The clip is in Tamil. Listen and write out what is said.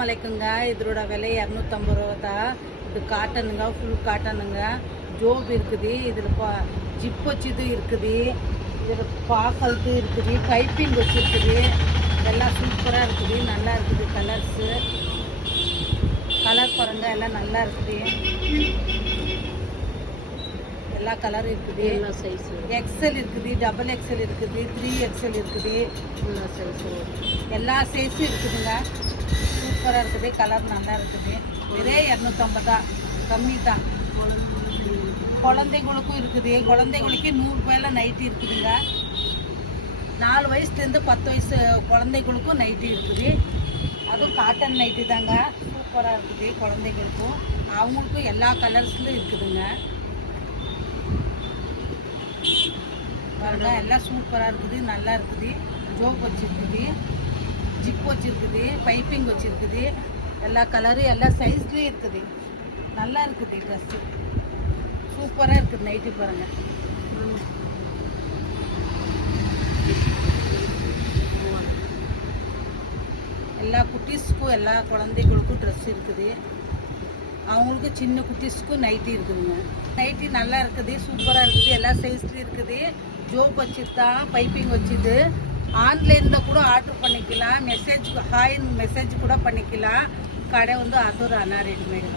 மலைக்குங்க இதோட விலை 250 ரூபா தான். இது காட்டனுங்க, ஃபுல் காட்டனுங்க. ஜோப் இருக்குது, இதில் ஜிப் வச்சுது இருக்குது, இதில் பாக்கல்ட்டு இருக்குது, பைப்பிங் வச்சுருக்குது. எல்லாம் சூப்பராக இருக்குது, நல்லா இருக்குது. கலர்ஸு கலர் பாருங்க, எல்லாம் நல்லா இருக்குது. எல்லா கலரும் இருக்குது, எல்லா சைஸு. எக்ஸல் இருக்குது, டபுள் எக்ஸல் இருக்குது, 3XL இருக்குது, எல்லா சைஸும் எல்லா சைஸும் இருக்குதுங்க. சூப்பராக இருக்குது, கலர் நல்லா இருக்குது. வெறும் 250 தான், கம்மி தான். குழந்தைங்களுக்கும் இருக்குது, குழந்தைங்களுக்கு 100 ரூபாயில நைட்டி இருக்குதுங்க. 4 வயசுலேருந்து 10 வயசு குழந்தைங்களுக்கும் நைட்டி இருக்குது. அதுவும் காட்டன் நைட்டி தாங்க, சூப்பராக இருக்குது. குழந்தைங்களுக்கும் அவங்களுக்கும் எல்லா கலர்ஸ்லையும் இருக்குதுங்க. பாருங்க, எல்லாம் சூப்பராக இருக்குது, நல்லா இருக்குது. ஜோப் வச்சுருக்குது, ஜிப் வச்சுருக்குது, பைப்பிங் வச்சுருக்குது. எல்லா கலரு எல்லா சைஸ்லேயும் இருக்குது, நல்லா இருக்குது. ட்ரெஸ்ஸு சூப்பராக இருக்குது. நைட்டி பாருங்கள், எல்லா குட்டீஸ்க்கும் எல்லா குழந்தைகளுக்கும் ட்ரெஸ் இருக்குது. அவங்களுக்கு சின்ன குட்டீஸ்க்கும் நைட்டி இருக்குதுங்க. நைட்டி நல்லா இருக்குது, சூப்பராக இருக்குது. எல்லா சைஸ்லேயும் இருக்குது. ஜோப் வச்சுதான், பைப்பிங் வச்சுது. ஆன்லைனில் கூட ஆர்டர் பண்ணிக்கலாம். மெசேஜ் ஹாய்னு மெசேஜ் கூட பண்ணிக்கலாம். கடை வந்து அதோர் அண்ணா ரெடிமேடு.